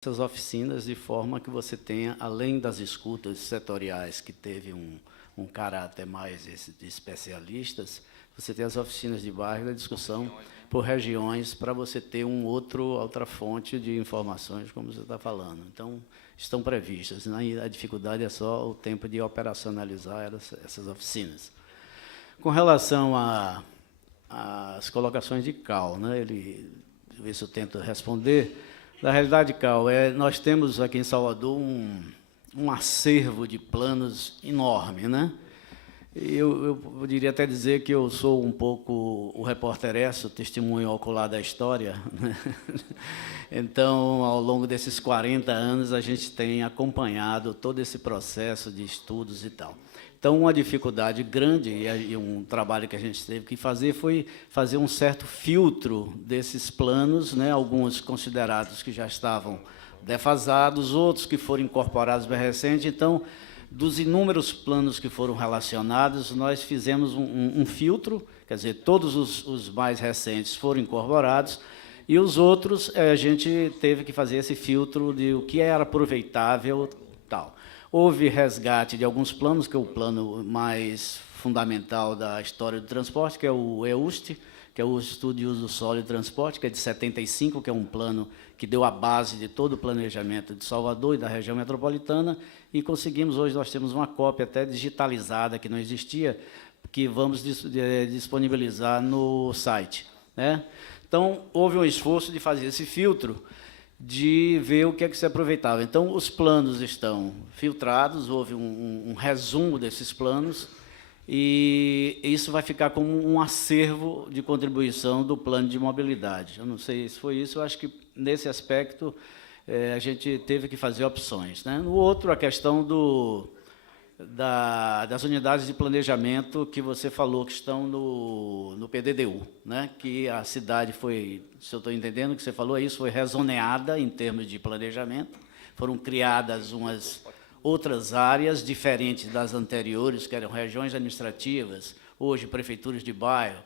essas oficinas de forma que você tenha, além das escutas setoriais, que teve um caráter mais de especialistas, você tem as oficinas de bairro da discussão por regiões, para você ter outra fonte de informações, como você está falando. Então, estão previstas, né? A dificuldade é só o tempo de operacionalizar essas oficinas. Com relação às colocações de Cal, né? Ver se eu tento responder. Na realidade, Cal, nós temos aqui em Salvador um acervo de planos enorme, né? Eu poderia até dizer que eu sou um pouco o repórter-esso, testemunho ocular da história, né? Então, ao longo desses 40 anos, a gente tem acompanhado todo esse processo de estudos e tal. Então, uma dificuldade grande e um trabalho que a gente teve que fazer foi fazer um certo filtro desses planos, né? Alguns considerados que já estavam defasados, outros que foram incorporados bem recente. Então, dos inúmeros planos que foram relacionados, nós fizemos um filtro, quer dizer, todos os mais recentes foram incorporados, e os outros a gente teve que fazer esse filtro de o que era aproveitável, tal. Houve resgate de alguns planos, que é o plano mais fundamental da história do transporte, que é o EUST, que é o Estudo de Uso do Solo e Transporte, que é de 75, que é um plano que deu a base de todo o planejamento de Salvador e da região metropolitana, e conseguimos, hoje nós temos uma cópia até digitalizada, que não existia, que vamos disponibilizar no site, né? Então, houve um esforço de fazer esse filtro, de ver o que é que se aproveitava. Então, os planos estão filtrados, houve um resumo desses planos, e isso vai ficar como um acervo de contribuição do plano de mobilidade. Eu não sei se foi isso, eu acho que, nesse aspecto, a gente teve que fazer opções, né? No outro, a questão das unidades de planejamento que você falou que estão no PDDU, né? Que a cidade foi, se eu estou entendendo o que você falou, isso foi rezoneada em termos de planejamento, foram criadas umas outras áreas diferentes das anteriores, que eram regiões administrativas, hoje prefeituras de bairro,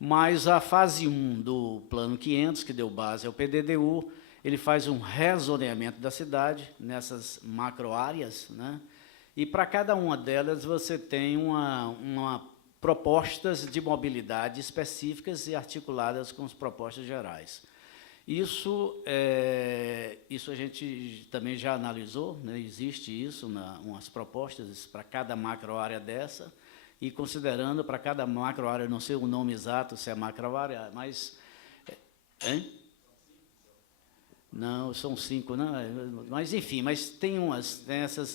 mas a fase 1 do Plano 500, que deu base ao PDDU, ele faz um rezoneamento da cidade nessas macro-áreas, né? E para cada uma delas você tem propostas de mobilidade específicas e articuladas com as propostas gerais. Isso a gente também já analisou, né? Existe isso, umas propostas para cada macro-área dessa, e considerando para cada macro-área, não sei o nome exato, se é macro-área, mas... Hein? Não, são 5, não, mas, enfim, mas tem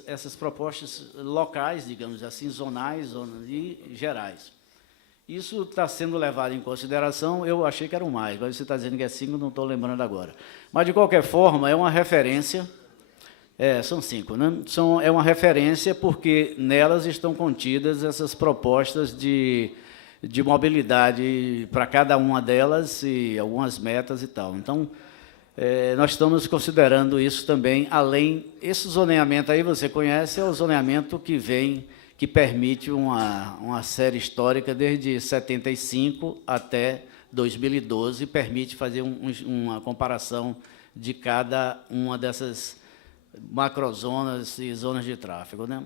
essas propostas locais, digamos assim, zonais e gerais. Isso está sendo levado em consideração, eu achei que eram mais, mas você está dizendo que é 5, não estou lembrando agora. Mas, de qualquer forma, é uma referência, são 5, né? É uma referência porque nelas estão contidas essas propostas de mobilidade para cada uma delas e algumas metas e tal. Então, nós estamos considerando isso também, além... Esse zoneamento aí, você conhece, é o zoneamento que permite uma série histórica desde 75 até 2012, permite fazer uma comparação de cada uma dessas macrozonas e zonas de tráfego, né?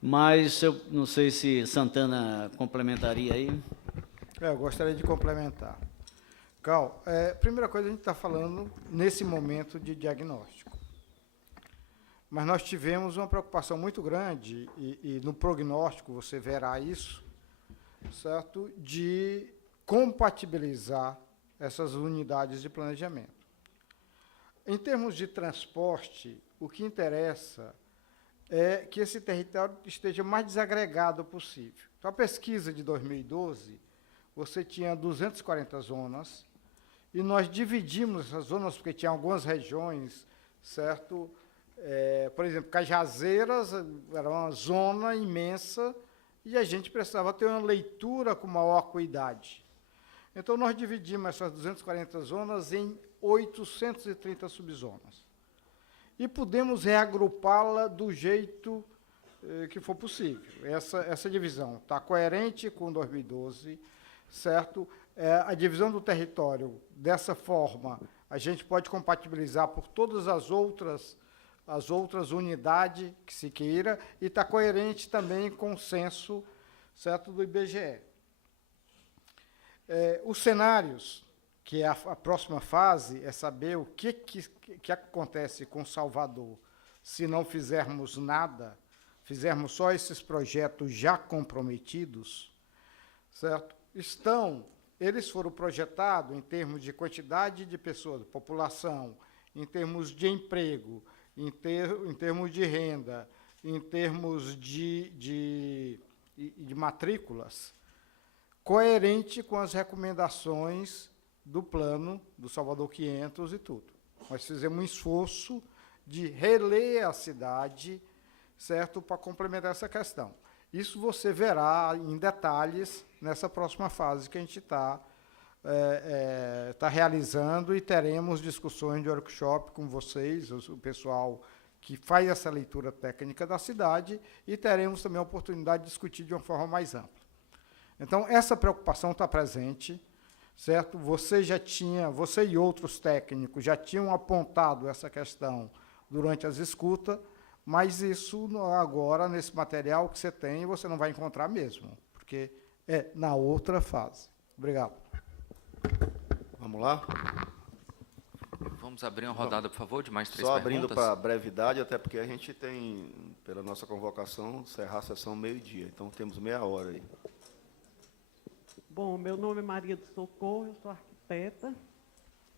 Mas eu não sei se Santana complementaria aí. Eu gostaria de complementar. Cal, primeira coisa, a gente está falando, nesse momento, de diagnóstico. Mas nós tivemos uma preocupação muito grande, e no prognóstico você verá isso, certo? De compatibilizar essas unidades de planejamento. Em termos de transporte, o que interessa é que esse território esteja o mais desagregado possível. Então, a pesquisa de 2012, você tinha 240 zonas, e nós dividimos essas zonas, porque tinha algumas regiões, certo? Por exemplo, Cajazeiras era uma zona imensa, e a gente precisava ter uma leitura com maior acuidade. Então, nós dividimos essas 240 zonas em 830 subzonas. E pudemos reagrupá-la do jeito que for possível. Essa divisão está coerente com 2012, certo? A divisão do território, dessa forma, a gente pode compatibilizar por todas as outras unidades que se queira e está coerente também com o censo, certo, do IBGE. Os cenários, que é a próxima fase, é saber o que acontece com Salvador se não fizermos nada, fizermos só esses projetos já comprometidos, certo? Eles foram projetados em termos de quantidade de pessoas, de população, em termos de emprego, em termos de renda, em termos de matrículas, coerente com as recomendações do plano do Salvador 500 e tudo. Nós fizemos um esforço de reler a cidade, certo, para complementar essa questão. Isso você verá em detalhes nessa próxima fase que a gente está realizando, e teremos discussões de workshop com vocês, o pessoal que faz essa leitura técnica da cidade, e teremos também a oportunidade de discutir de uma forma mais ampla. Então, essa preocupação está presente, certo? Você e outros técnicos já tinham apontado essa questão durante as escutas, mas isso agora, nesse material que você tem, você não vai encontrar mesmo, porque é na outra fase. Obrigado. Vamos lá? Vamos abrir uma rodada, por favor, de mais 3 Só perguntas. abrindo para brevidade, até porque a gente tem, pela nossa convocação, encerrar a sessão meio-dia, então temos meia hora aí. Bom, meu nome é Maria do Socorro, eu sou arquiteta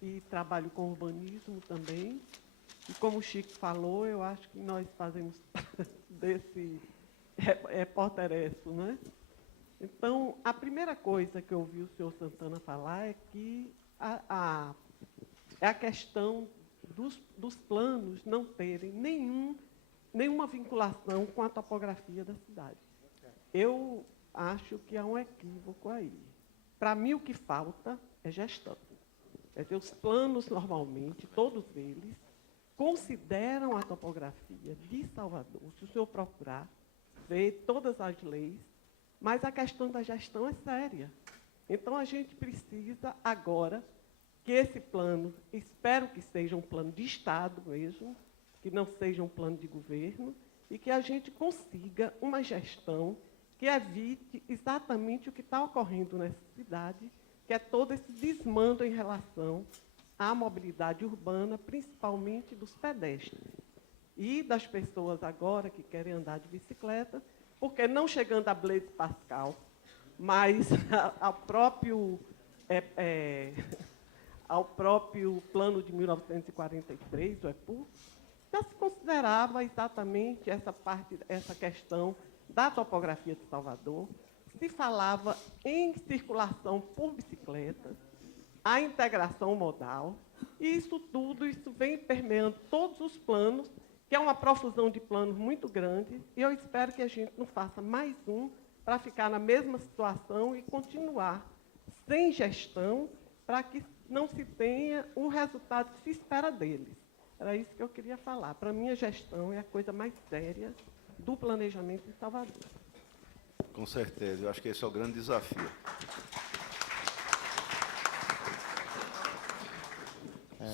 e trabalho com urbanismo também. E como o Chico falou, eu acho que nós fazemos desse repórter-esso, né? Então, a primeira coisa que eu ouvi o senhor Santana falar é que é a questão dos planos não terem nenhuma vinculação com a topografia da cidade. Eu acho que há um equívoco aí. Para mim, o que falta é gestão. Quer dizer, os planos, normalmente, todos eles, consideram a topografia de Salvador. Se o senhor procurar, ver todas as leis, mas a questão da gestão é séria. Então, a gente precisa, agora, que esse plano, espero que seja um plano de Estado mesmo, que não seja um plano de governo, e que a gente consiga uma gestão que evite exatamente o que está ocorrendo nessa cidade, que é todo esse desmando em relação à mobilidade urbana, principalmente dos pedestres. E das pessoas agora que querem andar de bicicleta, porque não chegando a Blaise Pascal, mas ao próprio plano de 1943, o EPU, já se considerava exatamente essa questão da topografia de Salvador, se falava em circulação por bicicleta, a integração modal, e isso vem permeando todos os planos, que é uma profusão de planos muito grande, e eu espero que a gente não faça mais um para ficar na mesma situação e continuar sem gestão, para que não se tenha um resultado que se espera deles. Era isso que eu queria falar. Para mim, a gestão é a coisa mais séria do planejamento em Salvador. Com certeza, eu acho que esse é o grande desafio.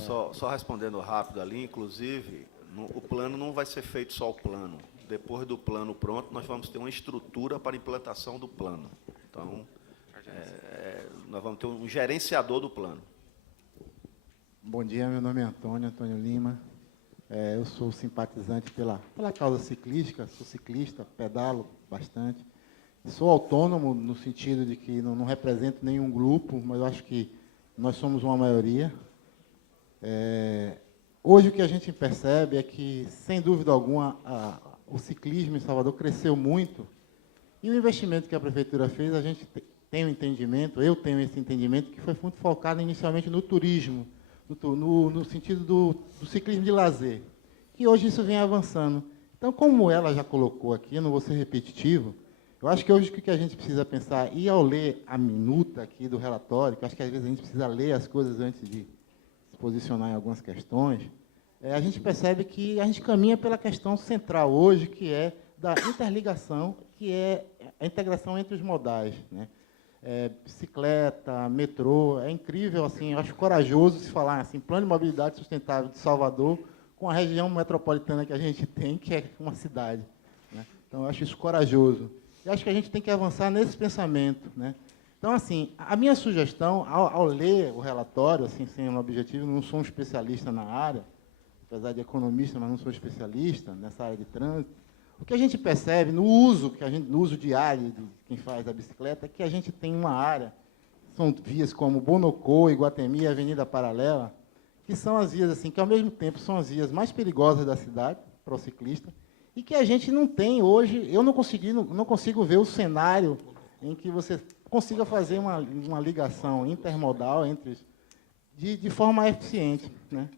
Só respondendo rápido ali, inclusive, o plano não vai ser feito só o plano. Depois do plano pronto, nós vamos ter uma estrutura para a implantação do plano. Então, nós vamos ter um gerenciador do plano. Bom dia, meu nome é Antônio Lima. Eu sou simpatizante pela causa ciclística, sou ciclista, pedalo bastante. Sou autônomo no sentido de que não represento nenhum grupo, mas eu acho que nós somos uma maioria. Hoje o que a gente percebe é que, sem dúvida alguma, o ciclismo em Salvador cresceu muito, e o investimento que a Prefeitura fez, a gente tem um entendimento, eu tenho esse entendimento, que foi muito focado inicialmente no turismo, no sentido do ciclismo de lazer, que hoje isso vem avançando. Então, como ela já colocou aqui, eu não vou ser repetitivo, eu acho que hoje o que a gente precisa pensar, e ao ler a minuta aqui do relatório, que acho que às vezes a gente precisa ler as coisas antes de se posicionar em algumas questões, a gente percebe que a gente caminha pela questão central hoje, que é da interligação, que é a integração entre os modais, né? bicicleta, metrô. É incrível, assim, eu acho corajoso se falar assim, plano de mobilidade sustentável de Salvador, com a região metropolitana que a gente tem, que é uma cidade, né? Então, eu acho isso corajoso. E acho que a gente tem que avançar nesse pensamento, né? Então, assim, a minha sugestão, ao ler o relatório, assim, sem um objetivo, não sou um especialista na área, apesar de economista, mas não sou especialista nessa área de trânsito, o que a gente percebe no uso, no uso diário de quem faz a bicicleta, é que a gente tem uma área, são vias como Bonocô, Iguatemi e Avenida Paralela, que são as vias, assim, que ao mesmo tempo são as vias mais perigosas da cidade para o ciclista, e que a gente não tem hoje, eu não consigo ver o cenário em que você consiga fazer uma ligação intermodal de forma eficiente, né?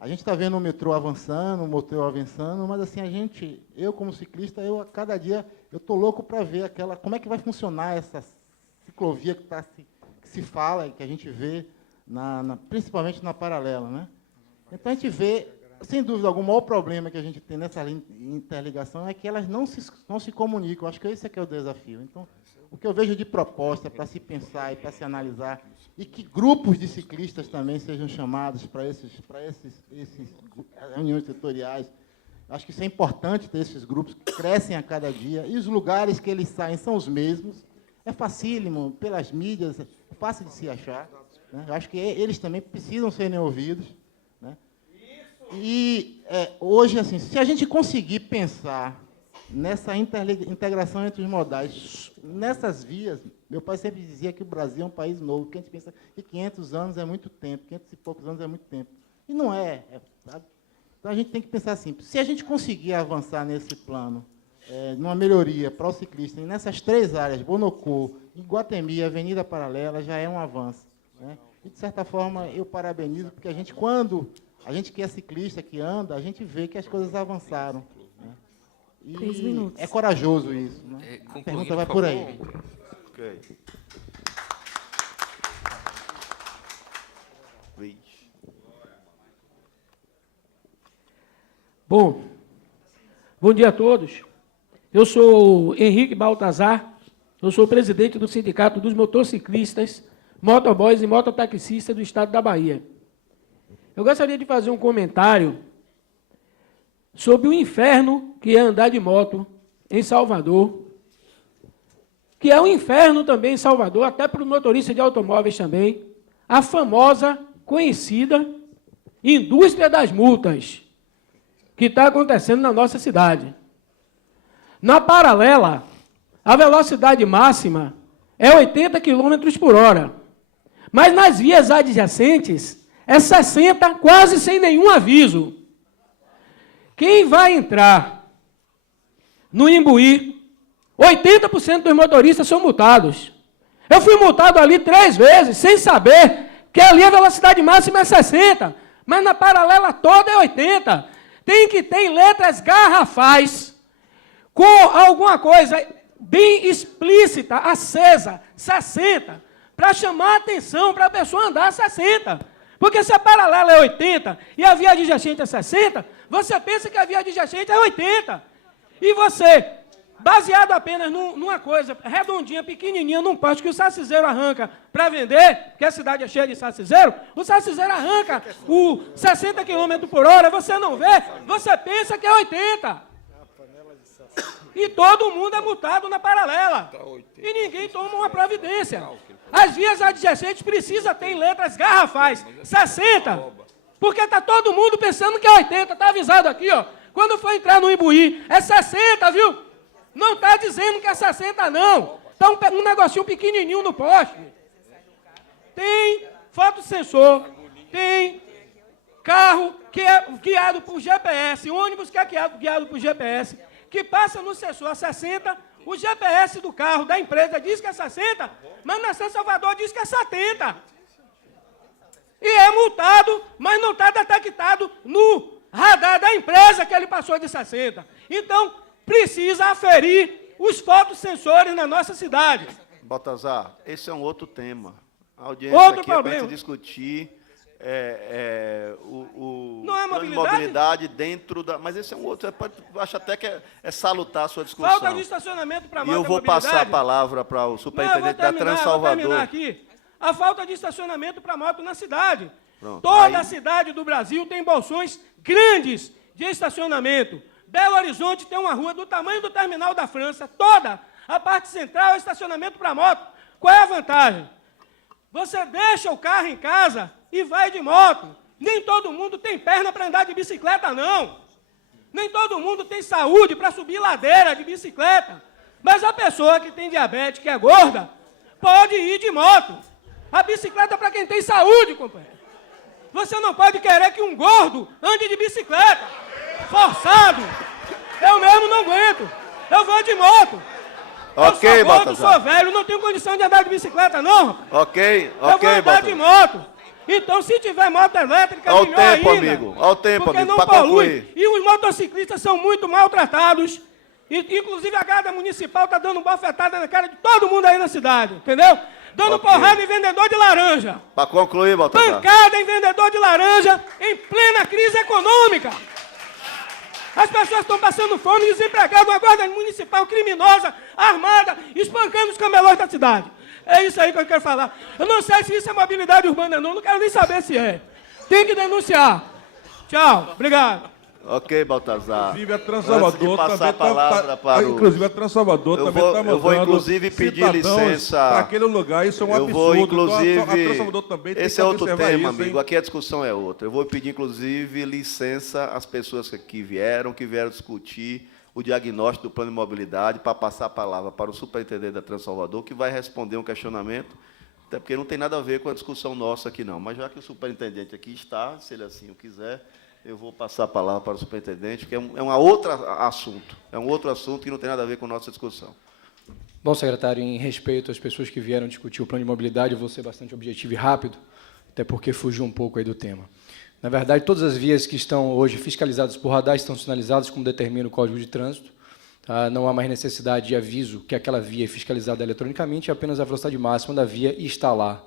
A gente está vendo o metrô avançando, o motel avançando, mas assim eu como ciclista, a cada dia eu estou louco para ver como é que vai funcionar essa ciclovia que se fala e que a gente vê principalmente na paralela, né? Então a gente vê, sem dúvida alguma, o maior problema que a gente tem nessa interligação é que elas não se comunicam. Acho que esse é que é o desafio. Então, o que eu vejo de proposta para se pensar e para se analisar, e que grupos de ciclistas também sejam chamados para essas reuniões setoriais, acho que isso é importante ter esses grupos que crescem a cada dia, e os lugares que eles saem são os mesmos, é facílimo, pelas mídias, é fácil de se achar, né? Eu acho que eles também precisam serem ouvidos, né? E hoje, assim, se a gente conseguir pensar nessa integração entre os modais, nessas vias, meu pai sempre dizia que o Brasil é um país novo, porque a gente pensa que 500 anos é muito tempo, 500 e poucos anos é muito tempo. E não sabe? Então, a gente tem que pensar assim, se a gente conseguir avançar nesse plano, numa melhoria para o ciclista, nessas 3 áreas, Bonocô, Iguatemi e Avenida Paralela, já é um avanço, né? E, de certa forma, eu parabenizo, porque quando a gente que é ciclista, que anda, a gente vê que as coisas avançaram, né? E 3 minutos. é corajoso isso, né? A pergunta vai por aí. Ok. Bom dia a todos. Eu sou Henrique Baltazar, eu sou presidente do Sindicato dos Motociclistas, Motoboys e Mototaxistas do Estado da Bahia. Eu gostaria de fazer um comentário sobre o inferno que é andar de moto em Salvador, que é um inferno também em Salvador, até para o motorista de automóveis também, a famosa, conhecida indústria das multas, que está acontecendo na nossa cidade. Na paralela, a velocidade máxima é 80 km por hora, mas nas vias adjacentes é 60, quase sem nenhum aviso. Quem vai entrar no Imbuí, 80% dos motoristas são multados. Eu fui multado ali 3 vezes, sem saber que ali a velocidade máxima é 60, mas na paralela toda é 80. Tem que ter letras garrafais, com alguma coisa bem explícita, acesa, 60, para chamar a atenção para a pessoa andar a 60. Porque se a paralela é 80 e a via adjacente é 60, você pensa que a via adjacente é 80. E você, baseado apenas numa coisa redondinha, pequenininha, num poste que o saciseiro arranca para vender, porque a cidade é cheia de saciseiro, o saciseiro arranca o 60 km por hora, você não vê, você pensa que é 80. E todo mundo é multado na paralela. E ninguém toma uma providência. As vias adjacentes precisam ter letras garrafais, 60, porque está todo mundo pensando que é 80, está avisado aqui, ó. Quando for entrar no Imbuí, é 60, viu? Não está dizendo que é 60, não. Está um negocinho pequenininho no poste. Tem fotossensor, tem carro que é guiado por GPS, ônibus que é guiado por GPS, que passa no sensor a 60, o GPS do carro da empresa diz que é 60, mas na São Salvador diz que é 70. E é multado, mas não está detectado no radar da empresa que ele passou de 60. Então, precisa aferir os fotossensores na nossa cidade. Baltazar, esse é um outro tema. A audiência aqui é para discutir Não é plano de mobilidade? mobilidade dentro da... Mas esse é um outro, acho até que é salutar a sua discussão. Falta de estacionamento para moto E eu vou passar a palavra para o superintendente da Eu vou Transalvador. terminar aqui. A falta de estacionamento para moto na cidade. Pronto, Toda aí- cidade do Brasil tem bolsões grandes de estacionamento. Belo Horizonte tem uma rua do tamanho do terminal da França, toda a parte central é estacionamento para moto. Qual é a vantagem? Você deixa o carro em casa e vai de moto. Nem todo mundo tem perna para andar de bicicleta, não. Nem todo mundo tem saúde para subir ladeira de bicicleta. Mas a pessoa que tem diabetes, que é gorda, pode ir de moto. A bicicleta é para quem tem saúde, companheiro. Você não pode querer que um gordo ande de bicicleta. Forçado. Eu mesmo não aguento. Eu vou de moto. Ok, eu sou gordo, Baltazar. sou velho, não tenho condição de andar de bicicleta, não. Ok, Eu vou ok, andar de Baltazar. moto. Então, se tiver moto elétrica, Ao melhor tempo, ainda. amigo. Ao tempo, porque amigo, não para polui. concluir. E os motociclistas são muito maltratados. E, inclusive, a guarda municipal está dando bofetada na cara de todo mundo aí na cidade, entendeu? Dando Ok. porrada em vendedor de laranja. Para concluir, Baltazar. Pancada em vendedor de laranja em plena crise econômica. As pessoas estão passando fome, desempregadas, uma guarda municipal criminosa, armada, espancando os camelões da cidade. É isso aí que eu quero falar. Eu não sei se isso é mobilidade urbana, não quero nem saber se é. Tem que denunciar. Tchau, obrigado. Ok, Baltazar. Inclusive, a Antes de Transalvador passar também a palavra para o... Inclusive, a Transalvador Eu também vou- está eu vou, mandando inclusive, pedir cidadãos licença. para aquele lugar. Isso é um Eu absurdo. vou, Então, inclusive... a Transalvador também tem Esse que é outro observar tema, isso, amigo. hein? Aqui a discussão é outra. Eu vou pedir, inclusive, licença às pessoas que aqui vieram discutir o diagnóstico do plano de mobilidade, para passar a palavra para o superintendente da Transalvador, que vai responder um questionamento, até porque não tem nada a ver com a discussão nossa aqui, não. Mas já que o superintendente aqui está, se ele assim o quiser, eu vou passar a palavra para o superintendente, que é um outro assunto. É um outro assunto que não tem nada a ver com a nossa discussão. Bom, secretário, em respeito às pessoas que vieram discutir o plano de mobilidade, eu vou ser bastante objetivo e rápido, até porque fugiu um pouco aí do tema. Na verdade, todas as vias que estão hoje fiscalizadas por radar estão sinalizadas como determina o Código de Trânsito. Tá? Não há mais necessidade de aviso que aquela via é fiscalizada eletronicamente, apenas a velocidade máxima da via está lá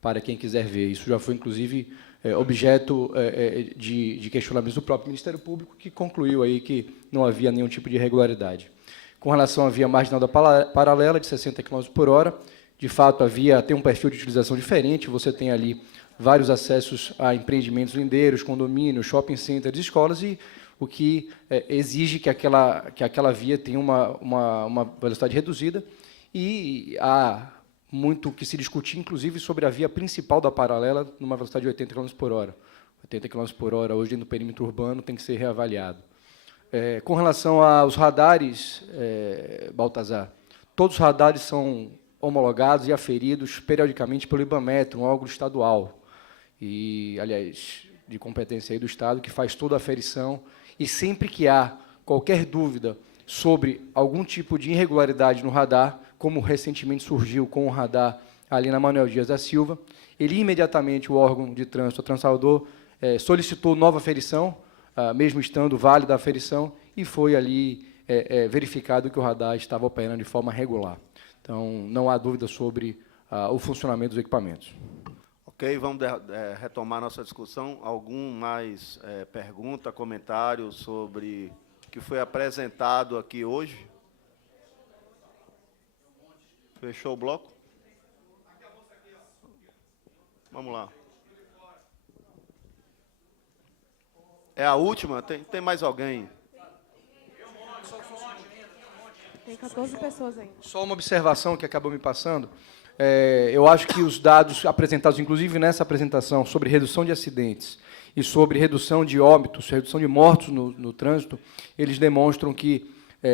para quem quiser ver. Isso já foi, inclusive, objeto de questionamentos do próprio Ministério Público, que concluiu aí que não havia nenhum tipo de irregularidade. Com relação à via marginal da paralela, de 60 km por hora, de fato, a via tem um perfil de utilização diferente, você tem ali vários acessos a empreendimentos lindeiros, condomínios, shopping centers, escolas, e o que exige que aquela via tenha uma velocidade reduzida, e há muito que se discutir, inclusive, sobre a via principal da paralela, numa velocidade de 80 km por hora. 80 km por hora, hoje, no perímetro urbano, tem que ser reavaliado. Com relação aos radares, Baltazar, todos os radares são homologados e aferidos periodicamente pelo IBAMETRO, um órgão estadual, e, aliás, de competência aí do Estado, que faz toda a aferição, e sempre que há qualquer dúvida sobre algum tipo de irregularidade no radar, como recentemente surgiu com o radar ali na Manuel Dias da Silva, ele imediatamente, o órgão de trânsito, a Transalvador, solicitou nova aferição, mesmo estando válida a aferição, e foi ali verificado que o radar estava operando de forma regular. Então, não há dúvida sobre o funcionamento dos equipamentos. Ok, vamos retomar nossa discussão. Algum mais pergunta, comentário sobre o que foi apresentado aqui hoje? Fechou o bloco? Vamos lá. É a última? Tem mais alguém? Tem 14 pessoas aí. Só uma observação que acabou me passando. Eu acho que os dados apresentados, inclusive nessa apresentação, sobre redução de acidentes e sobre redução de óbitos, redução de mortos no trânsito, eles demonstram que,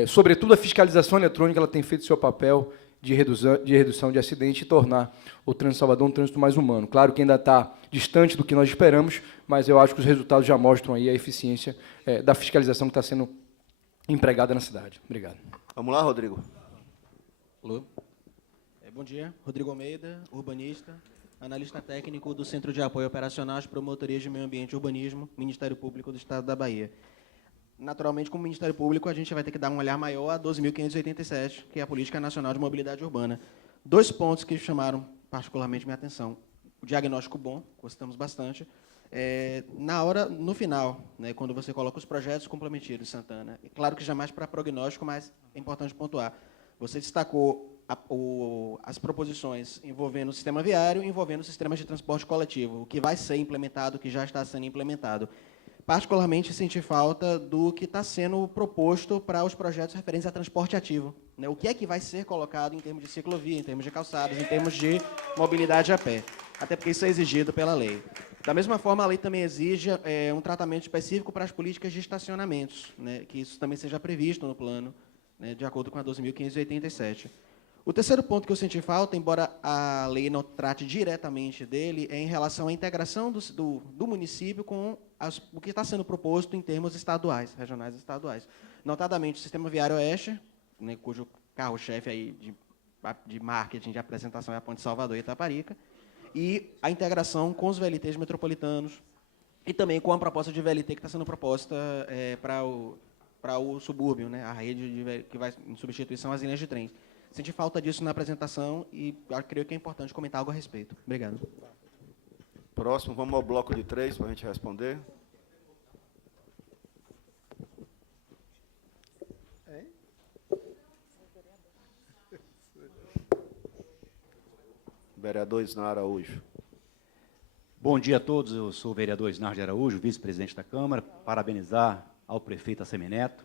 sobretudo, a fiscalização eletrônica ela tem feito seu papel de redução de acidente e tornar o trânsito de Salvador um trânsito mais humano. Claro que ainda está distante do que nós esperamos, mas eu acho que os resultados já mostram aí a eficiência da fiscalização que está sendo empregada na cidade. Obrigado. Vamos lá, Rodrigo. Alô. Bom dia. Rodrigo Almeida, urbanista, analista técnico do Centro de Apoio Operacional às Promotorias de Meio Ambiente e Urbanismo, Ministério Público do Estado da Bahia. Naturalmente, como Ministério Público, a gente vai ter que dar um olhar maior a 12.587, que é a Política Nacional de Mobilidade Urbana. 2 pontos que chamaram particularmente minha atenção. O diagnóstico bom, gostamos bastante. No final, né, quando você coloca os projetos comprometidos, Santana, é claro que jamais para prognóstico, mas é importante pontuar. Você destacou as proposições envolvendo o sistema viário e envolvendo sistemas de transporte coletivo, o que vai ser implementado, o que já está sendo implementado. Particularmente, senti falta do que está sendo proposto para os projetos referentes a transporte ativo, né? O que é que vai ser colocado em termos de ciclovia, em termos de calçadas, em termos de mobilidade a pé, até porque isso é exigido pela lei. Da mesma forma, a lei também exige um tratamento específico para as políticas de estacionamentos, né? Que isso também seja previsto no plano, né? De acordo com a 12.587. O terceiro ponto que eu senti falta, embora a lei não trate diretamente dele, é em relação à integração do município com o que está sendo proposto em termos estaduais, regionais e estaduais. Notadamente, o Sistema Viário Oeste, né, cujo carro-chefe aí de marketing, de apresentação é a Ponte Salvador e Itaparica, e a integração com os VLTs metropolitanos, e também com a proposta de VLT que está sendo proposta para o subúrbio, né, a rede que vai em substituição às linhas de trens. Senti falta disso na apresentação e creio que é importante comentar algo a respeito. Obrigado. Próximo, vamos ao bloco de 3 para a gente responder. Vereador Isnar Araújo. Bom dia a todos, eu sou o vereador Isnar de Araújo, vice-presidente da Câmara. Parabenizar ao prefeito Assemineto,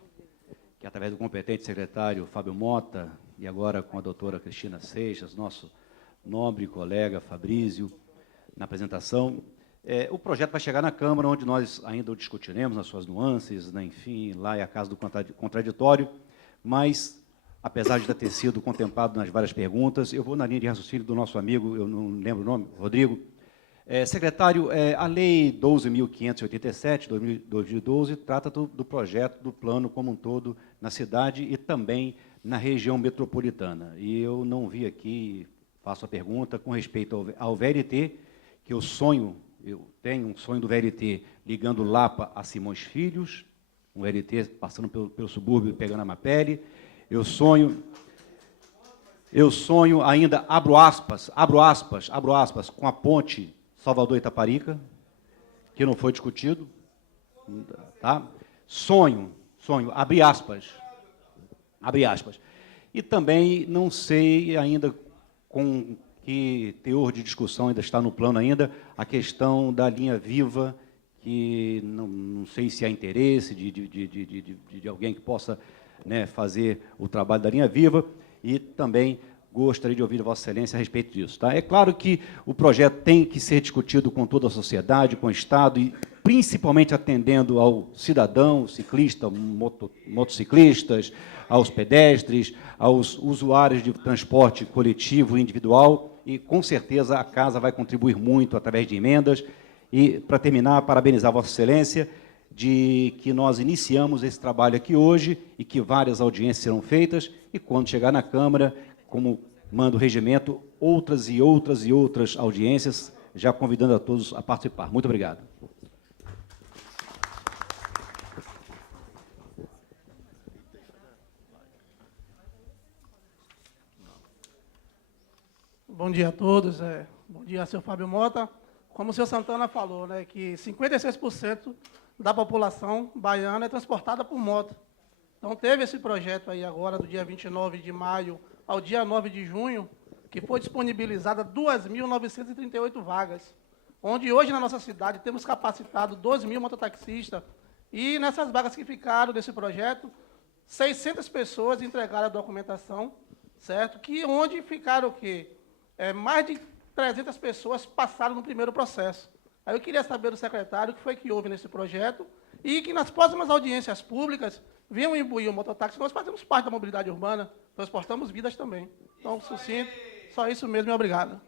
que através do competente secretário Fábio Mota, e agora com a doutora Cristina Seixas, nosso nobre colega Fabrício, na apresentação. O projeto vai chegar na Câmara, onde nós ainda o discutiremos nas suas nuances, né, enfim, lá é a casa do contraditório, mas, apesar de já ter sido contemplado nas várias perguntas, eu vou na linha de raciocínio do nosso amigo, eu não lembro o nome, Rodrigo. Secretário, a Lei 12.587, 2012, trata do projeto, do plano como um todo na cidade e também na região metropolitana. E eu não vi aqui, faço a pergunta, com respeito ao VLT, que eu tenho um sonho do VLT ligando Lapa a Simões Filhos, um VLT passando pelo subúrbio, pegando a Mapele. Eu sonho ainda, abro aspas, com a ponte Salvador-Itaparica, que não foi discutido. Tá? Sonho, abre aspas. E também não sei ainda com que teor de discussão ainda está no plano ainda, a questão da linha viva, que não sei se há interesse de alguém que possa, né, fazer o trabalho da linha viva, e também gostaria de ouvir Vossa Excelência a respeito disso. Tá? É claro que o projeto tem que ser discutido com toda a sociedade, com o Estado, e principalmente atendendo ao cidadão, ciclista, motociclistas, aos pedestres, aos usuários de transporte coletivo e individual, e, com certeza, a Casa vai contribuir muito através de emendas. E, para terminar, parabenizar Vossa Excelência de que nós iniciamos esse trabalho aqui hoje e que várias audiências serão feitas, e, quando chegar na Câmara, como manda o regimento, outras audiências, já convidando a todos a participar. Muito obrigado. Bom dia a todos. Bom dia, senhor Fábio Mota. Como o senhor Santana falou, né, que 56% da população baiana é transportada por moto. Então, teve esse projeto aí agora, do dia 29 de maio ao dia 9 de junho, que foi disponibilizada 2.938 vagas, onde hoje na nossa cidade temos capacitado 12.000 mototaxistas, e nessas vagas que ficaram desse projeto, 600 pessoas entregaram a documentação, certo? Que onde ficaram o quê? Mais de 300 pessoas passaram no primeiro processo. Aí eu queria saber do secretário o que foi que houve nesse projeto e que nas próximas audiências públicas venham imbuir o mototáxi. Nós fazemos parte da mobilidade urbana, transportamos vidas também. Então, sucinto, só isso mesmo e obrigado.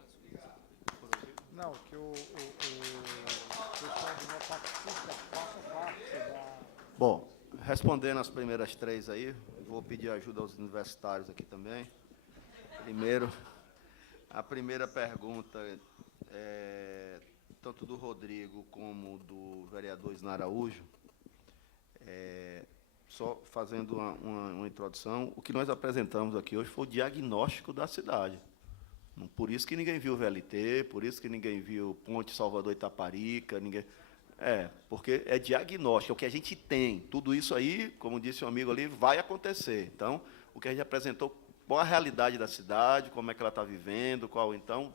Não, que o pessoal do mototaxista faça parte da... Bom, respondendo as primeiras 3 aí, vou pedir ajuda aos universitários aqui também. Primeiro, a primeira pergunta, tanto do Rodrigo como do vereador Isnar Araújo, só fazendo uma introdução, o que nós apresentamos aqui hoje foi o diagnóstico da cidade. Por isso que ninguém viu o VLT, por isso que ninguém viu Ponte Salvador-Itaparica, Porque é diagnóstico, é o que a gente tem. Tudo isso aí, como disse um amigo ali, vai acontecer. Então, o que a gente apresentou, qual a realidade da cidade, como é que ela está vivendo, então,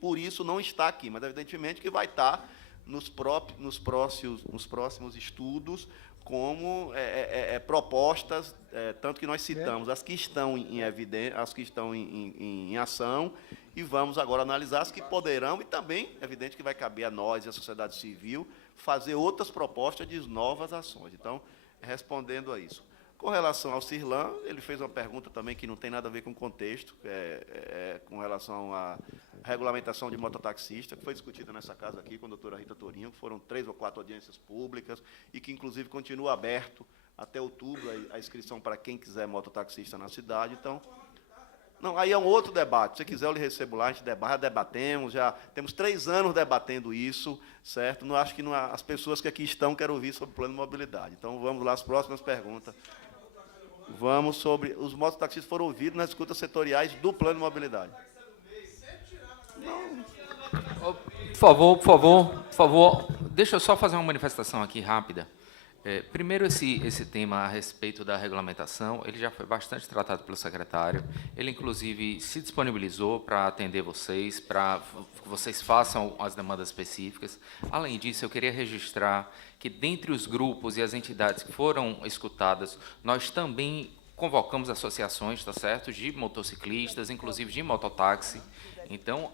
por isso não está aqui, mas evidentemente que vai estar nos próximos estudos como propostas, tanto que nós citamos as que estão em evidência, as que estão em ação, e vamos agora analisar as que poderão, e também, é evidente que vai caber a nós e a sociedade civil fazer outras propostas de novas ações. Então, respondendo a isso. Com relação ao Cirlan, ele fez uma pergunta também que não tem nada a ver com o contexto, com relação à regulamentação de mototaxista, que foi discutida nessa casa aqui com a doutora Rita Torinho, que foram 3 ou 4 audiências públicas, e que, inclusive, continua aberto até outubro a inscrição para quem quiser mototaxista na cidade. Então, não, aí é um outro debate. Se você quiser, eu lhe recebo lá, a gente debatemos, já temos 3 anos debatendo isso, certo? Não acho que as pessoas que aqui estão querem ouvir sobre o plano de mobilidade. Então, vamos lá, as próximas perguntas. Vamos sobre... Os mototaxistas foram ouvidos nas escutas setoriais do plano de mobilidade. Por favor, deixa eu só fazer uma manifestação aqui rápida. Primeiro, esse tema a respeito da regulamentação, ele já foi bastante tratado pelo secretário. Ele, inclusive, se disponibilizou para atender vocês, para que vocês façam as demandas específicas. Além disso, eu queria registrar que, dentre os grupos e as entidades que foram escutadas, nós também convocamos associações, tá certo, de motociclistas, inclusive de mototáxi. Então,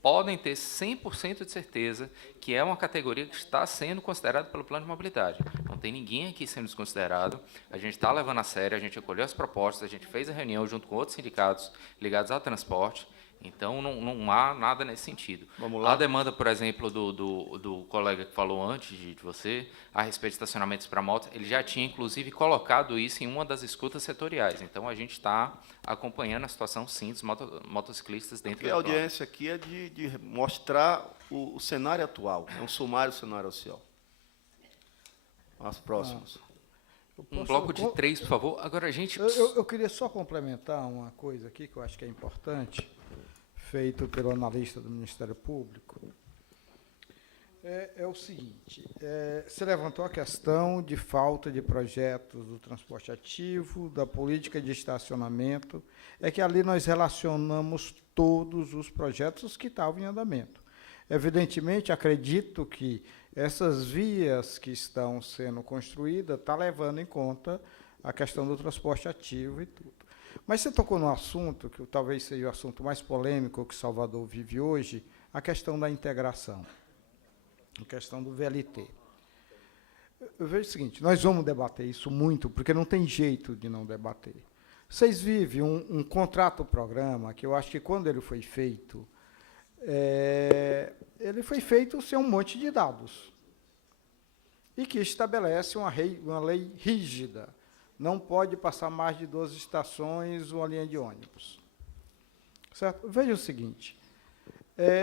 podem ter 100% de certeza que é uma categoria que está sendo considerada pelo plano de mobilidade. Não tem ninguém aqui sendo desconsiderado, a gente está levando a sério, a gente acolheu as propostas, a gente fez a reunião junto com outros sindicatos ligados ao transporte, então não há nada nesse sentido. Vamos lá. A demanda, por exemplo, do colega que falou antes de você, a respeito de estacionamentos para motos, ele já tinha, inclusive, colocado isso em uma das escutas setoriais. Então, a gente está acompanhando a situação, sim, dos motociclistas dentro da audiência aqui é de mostrar o cenário atual, é um sumário do cenário social. As próximas. Um bloco de 3, por favor. Agora, a gente... Eu queria só complementar uma coisa aqui que eu acho que é importante, feito pelo analista do Ministério Público. É o seguinte, se levantou a questão de falta de projetos do transporte ativo, da política de estacionamento, que ali nós relacionamos todos os projetos que estavam em andamento. Evidentemente, acredito que essas vias que estão sendo construídas estão levando em conta a questão do transporte ativo e tudo. Mas você tocou num assunto que talvez seja o assunto mais polêmico que Salvador vive hoje, a questão da integração, a questão do VLT. Eu vejo o seguinte, nós vamos debater isso muito, porque não tem jeito de não debater. Vocês vivem um contrato-programa, que eu acho que quando ele foi feito sem um monte de dados, e que estabelece uma lei rígida. Não pode passar mais de 12 estações uma linha de ônibus. Certo? Veja o seguinte,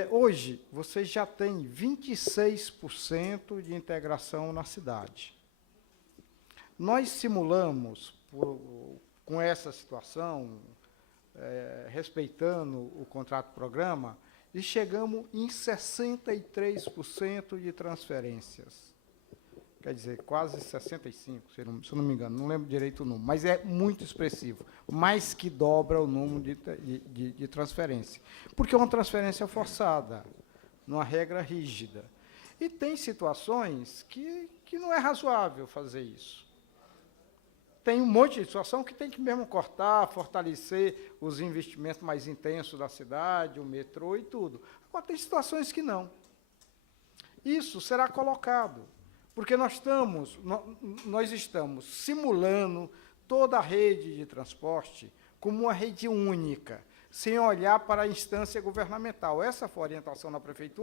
hoje você já tem 26% de integração na cidade. Nós simulamos, com essa situação, respeitando o contrato-programa, e chegamos em 63% de transferências. Quer dizer, quase 65, se eu não me engano, não lembro direito o número, mas é muito expressivo, mais que dobra o número de transferência. Porque é uma transferência forçada, numa regra rígida. E tem situações que não é razoável fazer isso. Tem um monte de situação que tem que mesmo cortar, fortalecer os investimentos mais intensos da cidade, o metrô e tudo. Agora, tem situações que não. Isso será colocado. Porque nós estamos simulando toda a rede de transporte como uma rede única, sem olhar para a instância governamental. Essa foi a orientação da Prefeitura.